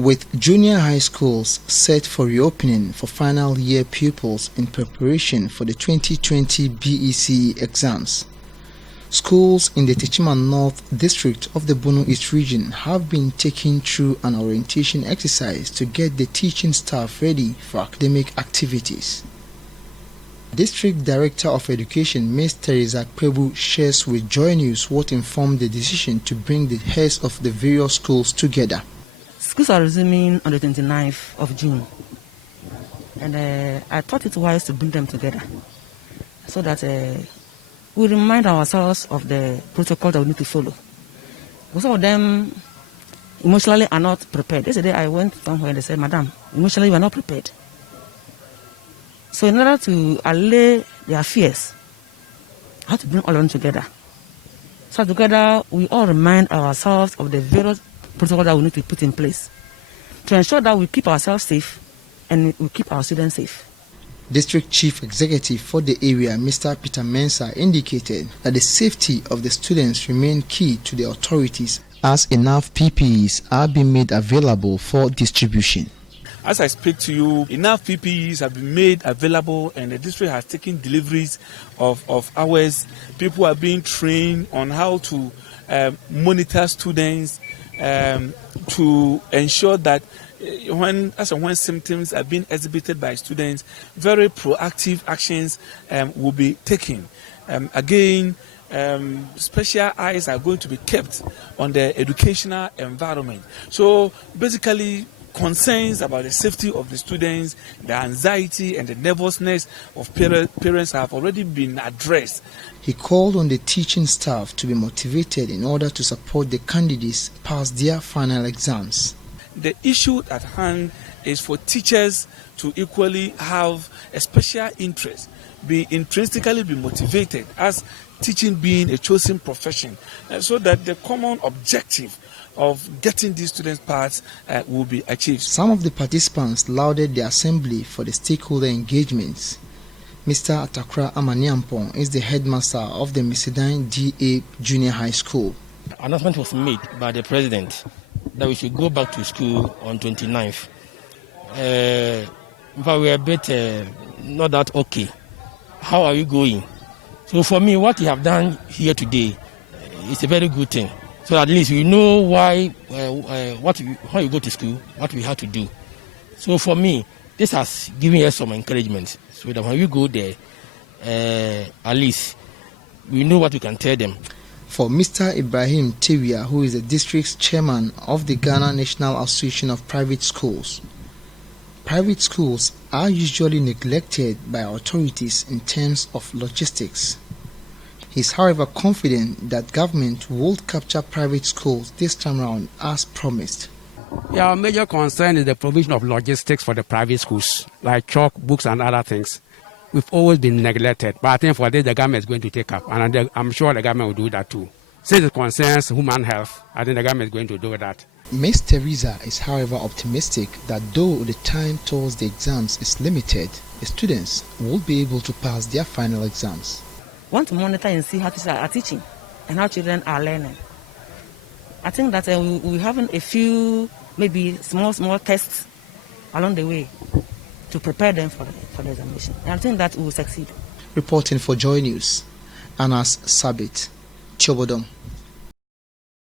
With junior high schools set for reopening for final year pupils in preparation for the 2020 BECE exams, schools in the Techiman North District of the Bono East region have been taken through an orientation exercise to get the teaching staff ready for academic activities. District Director of Education, Ms. Teresa Kpebu, shares with Joy News what informed the decision to bring the heads of the various schools together. Schools are resuming on the 29th of June, and I thought it wise to bring them together so that we remind ourselves of the protocol that we need to follow. Because some of them emotionally are not prepared. Yesterday I went somewhere and they said, "Madam, emotionally you are not prepared." So in order to allay their fears, I have to bring all of them together. So together we all remind ourselves of the various protocol that we need to put in place to ensure that we keep ourselves safe and we keep our students safe. District Chief Executive for the area, Mr. Peter Mensah, indicated that the safety of the students remain key to the authorities as enough PPEs are being made available for distribution. As I speak to you, enough PPEs have been made available and the district has taken deliveries of ours. People are being trained on how to monitor students to ensure that when symptoms are being exhibited by students, very proactive actions will be taken. Again, special eyes are going to be kept on the educational environment. So basically, concerns about the safety of the students, the anxiety and the nervousness of parents have already been addressed. He called on the teaching staff to be motivated in order to support the candidates pass their final exams. The issue at hand is for teachers to equally have a special interest, be intrinsically be motivated as teaching being a chosen profession, so that the common objective of getting these students passed will be achieved. Some of the participants lauded the assembly for the stakeholder engagements. Mr. Atakra Amaniampong is the headmaster of the Misidan DA Junior High School. Announcement was made by the president that we should go back to school on 29th. But we are a bit not that okay. How are we going? So for me, what we have done here today is a very good thing. So at least we know why, when you go to school, what we have to do. So for me, this has given us some encouragement. So that when we go there, at least we know what we can tell them. For Mr. Ibrahim Tewia, who is the district's chairman of the Ghana National Association of Private Schools are usually neglected by authorities in terms of logistics. He is, however, confident that government will capture private schools this time around as promised. Yeah, our major concern is the provision of logistics for the private schools, like chalk, books and other things. We've always been neglected, but I think for this the government is going to take up, and I'm sure the government will do that too. Since it concerns human health, I think the government is going to do that. Ms. Teresa is, however, optimistic that though the time towards the exams is limited, the students will be able to pass their final exams. We want to monitor and see how teachers are teaching and how children are learning. I think that we're having a few, maybe small tests along the way to prepare them for the examination. And I think that we will succeed. Reporting for Joy News, Anas Sabit, Chobodom.